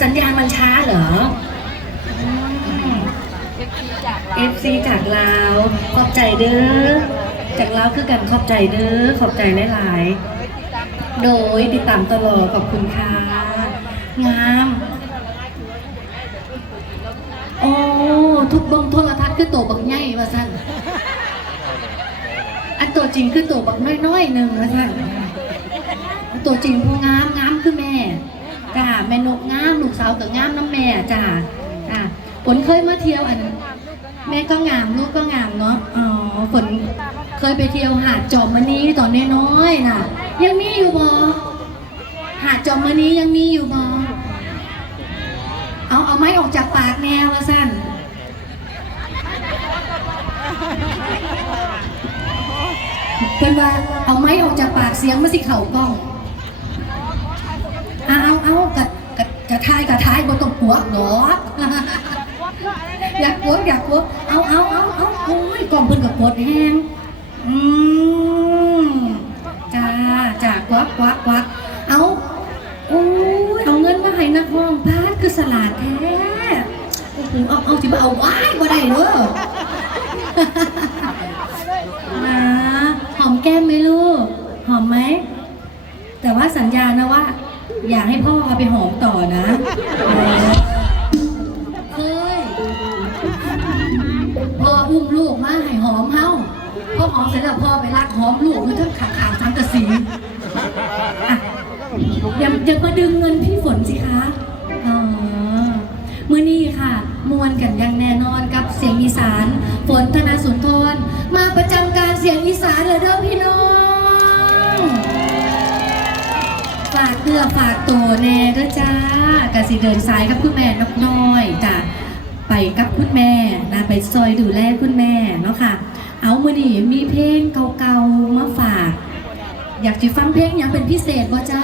สัญญาณมันช้าเหรอเอฟซีจาก FC จากลาว ขอบใจเด้อ จากลาวคือกันขอบใจเด้อ ขอบใจหลายๆ โดยติดตามตลอดขอบคุณค่ะ งามโอ้ทุกเบงโทรทัศน์คือโตบักใหญ่ว่าสั่นอันตัวจริงคือโตบักน้อยๆหนึ่งว่าสั่นตัวจริงผู้งามงามคือแม่ จ้าแม่นกงามลูกสาวกับงามน้ำแม่จ้าจ้าฝนเคยมาเที่ยวอัน แม่ก็งามลูกก็งามเนาะอ๋อฝนเคยไปเที่ยวหาดจอมมณีตอนน้อยๆน่ะ ยังมีอยู่บ่หาดจอมมณียังมีอยู่บ่เอาเอาไม้ออกจากปากแนวว่าสั้นเป็นว่าเอาไม้ออกจากปากเสียงมาสิเข่ากล้อง เอาเอาเอากระกระกระทายกระทายบนตรงหั วหรออยากกวดอยากกวดเอาเอาเอาเอาโอ้ยกล่องเพิ่นกับกวดแห้งอืมจ้าจ้ากวักกวักกวักเอาโอ้ยเอาเงินมาให้นักห้องพาดคือสลาดแท้โอ้โหเอาเอาสิมาเอาว้ายบ่ได้เด้อนะหอมแก้มไหมลูก หอมไหม แต่ว่าสัญญานะว่า อยากให้พ่อเอาไปหอมต่อนะเออเคยพ่ออุ้มลูกมาให้หอมเฮาพ่อหอมเสร็จแล้วพ่อไปรักหอมลูกมันทั้งขาขางทั้งกระสีอะอย่าอย่ามาดึงเงินพี่ฝนสิคะอ๋อมือนี้ค่ะ มวนกันอย่างแน่นอนกับเสียงอีสาน ฝนธนาสุนทร มาประจำการเสียงอีสานเลยเด้อพี่น้อง ฝากเกลือฝากตัวแน่เด้อจ้ากะสิเดินสายกับคุณแม่นกน้อยจ้ะไปกับคุณแม่นะไปซอยดูแลคุณแม่เนาะค่ะ เอามือนี่มีเพลงเก่าๆมาฝาก อยากจะฟังเพลงอย่างเป็นพิเศษบ่จ้า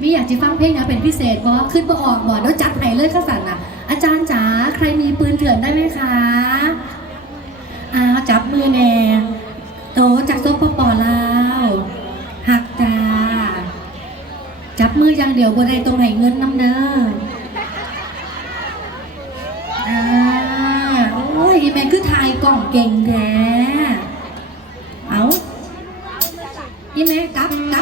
มีอยากจะฟังเพลงอย่างเป็นพิเศษบ่ขึ้นบ่ออกบ่เดี๋ยวจัดให้เลยข้าสันน่ะอาจารย์จ๋าใครมีปืนเถื่อนได้ไหมคะอ่าจับมือแน่โตจากโซปปอลาวหักจ้า จับ มืออย่างเดียวบ่ได้ตรงไหนเงินน้ำเด้ออ่าโอ้ยอีแม่คือทายกล่องเก่งแท้เอาอีแม่กลับกลับ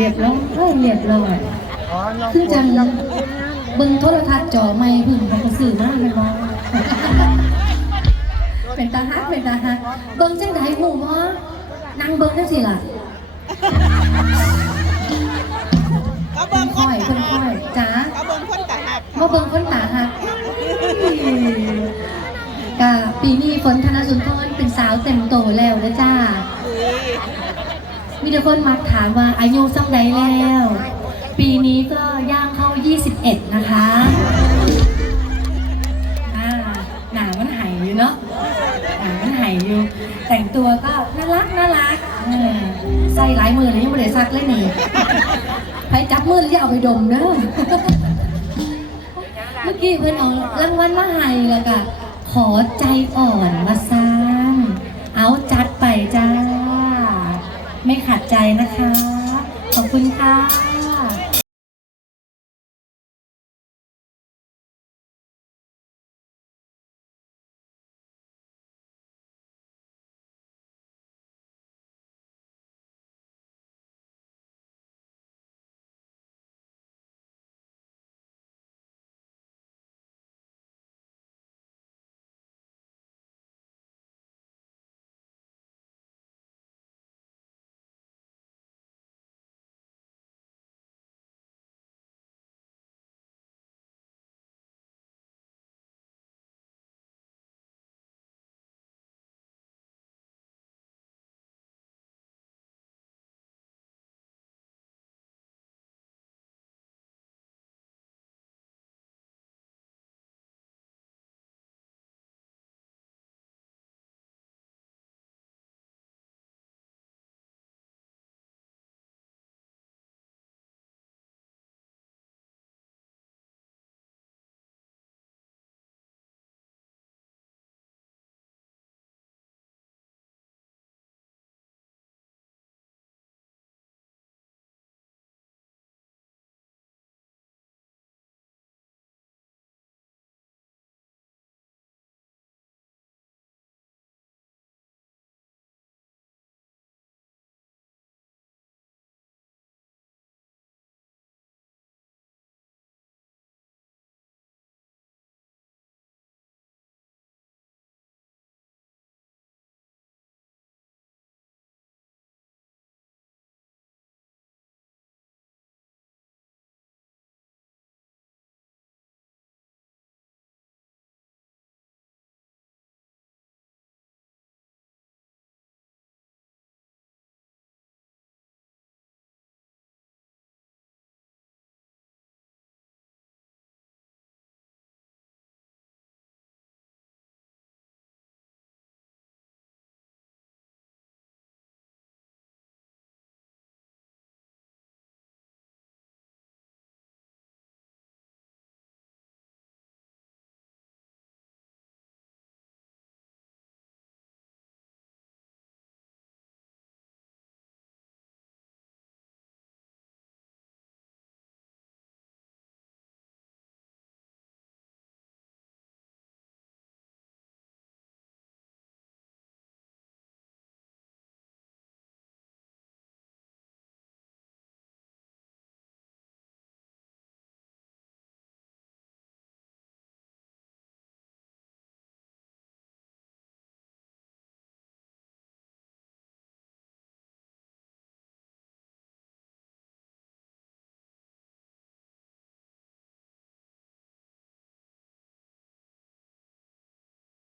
รียบร้อยเรียบร้อยคือจังเบิ่งโทรทัศน์จอไม่พึ่งเขาก็ซื้อมากเลยบ่เป็นตาฮักเป็นตาฮักเบิ่งจังไดหูบ่นั่งเบิ่งจังซี่ล่ะก็เบิ่งคค่อนยตาค่อยหัค่อกยจ้าก็เบิ่งคนตาหักมาเบิ่งคนตาฮักกะปีนี้ฝนธนสุนทรเป็นสาวเต็มโตแล้วนะจ้าอุ้ย มีแต่คนมาถามว่าอายุสักใดแล้ว ปีนี้ก็ย่างเข้า 21 นะคะอ่าหนามันหายอยู่เนาะหนามันหายอยู่ แต่งตัวก็น่ารักน่ารักใส่หลายมือเลยยังไม่ได้ซักเลยนี่ไปจับมือแล้วจะเอาไปดมเด้อเมื่อกี้เพื่อนเอารางวัลมาให้แล้วก็ขอใจอ่อนมาสร้าง เอาจัดไปจ้า ใจนะคะ ขอบคุณค่ะ